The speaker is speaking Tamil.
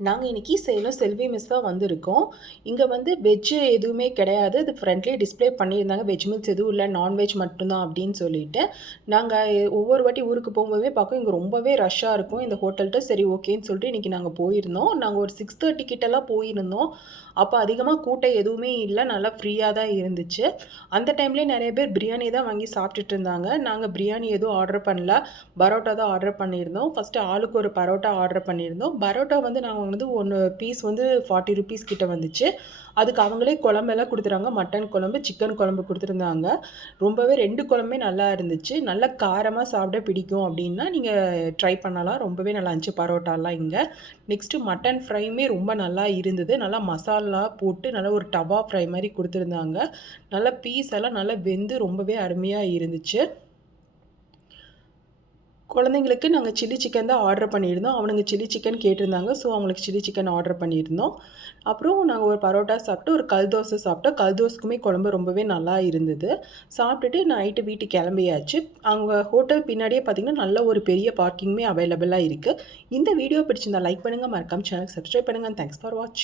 நாங்க இன்னைக்கு சேலம் செல்வி மெஸ் தான் வந்திருக்கோம். இங்க வந்து வெஜ் எதுவுமே கிடையாது. அது ஃப்ரண்ட்லயே டிஸ்ப்ளே பண்ணியிருந்தாங்க. வெஜ் மீல்ஸ் எதுவும் இல்ல. நான்வெஜ் மட்டும் தான் அப்படின்னு சொல்லிட்டு. நாங்க ஒவ்வொரு வாட்டி ஊருக்கு போகும்போதுமே பார்க்கவும் இங்க ரொம்பவே ரஷ்ஷா இருக்கும் இந்த ஹோட்டல்ட்ட. சரி ஓகேன்னு சொல்லிட்டு இன்னைக்கு நாங்க போயிருந்தோம். நாங்க ஒரு 6:30 கிட்டலாம் போயிருந்தோம். அப்ப அதிகமா கூட்டம் எதுவுமே இல்ல. நல்லா ஃப்ரீயா தான் இருந்துச்சு. அந்த டைம்லயே நெறைய பேர் பிரியாணி தான் வாங்கி சாப்பிட்டுட்டு இருந்தாங்க. நாங்க பிரியாணி எதுவும் ஆர்டர் பண்ணல. பரோட்டா தான் ஆர்டர் பண்ணியிருந்தோம். ஃபர்ஸ்ட்டு ஆளுக்கு ஒரு பரோட்டா ஆர்டர் பண்ணியிருந்தோம். பரோட்டா வந்து நாங்க வந்து 1 பீஸ் வந்து ₹40 கிட்ட வந்துச்சு. அதுக்கு அவங்களே குழம்பெல்லாம் குடுத்துட்டாங்க. மட்டன் குழம்பு, சிக்கன் குழம்பு குடுத்துருந்தாங்க. ரொம்பவே 2 குழம்புமே நல்லா இருந்துச்சு. நல்லா காரமா சாப்பிட பிடிக்கும் அப்டின்னா, நீங்க ட்ரை பண்ணலாம். ரொம்பவே நல்லா இருந்துச்சு பரோட்டாலாம் இங்க. நெக்ஸ்ட்டு மட்டன் ஃப்ரையுமே ரொம்ப நல்லா இருந்தது. நல்லா மசாலா போட்டு நல்லா ஒரு டவா ஃப்ரை மாரி குடுத்துருந்தாங்க. நல்லா பீஸ் எல்லாம் நல்லா வெந்து ரொம்பவே அருமையா இருந்துச்சு. குழந்தைங்களுக்கு நாங்க சில்லி சிக்கன் தான் ஆர்டர் பண்ணியிருந்தோம். அவனுங்க சில்லி சிக்கன் கேட்டிருந்தாங்க. ஸோ, அவங்களுக்கு சில்லி சிக்கன் ஆர்டர் பண்ணியிருந்தோம். அப்புறம் நாங்க ஒரு பரோட்டா சாப்பிட்டு, ஒரு கல் தோசை சாப்பிட்டோம். கல் தோசைக்குமே குழம்பு ரொம்பவே நல்லா இருந்தது. சாப்பிட்டுட்டு நைட்டு வீட்டுக்கு கிளம்பியாச்சு. அங்க ஹோட்டல் பின்னாடியே பார்த்தீங்கன்னா, நல்ல ஒரு பெரிய பார்க்கிங்குமே அவைலபிளா இருக்கு. இந்த வீடியோ பிடிச்சிருந்தா லைக் பண்ணுங்க. மறக்காம சேனலுக்கு சப்ஸ்கிரைப் பண்ணுங்க. தேங்க்ஸ் ஃபார் வாட்சிங்.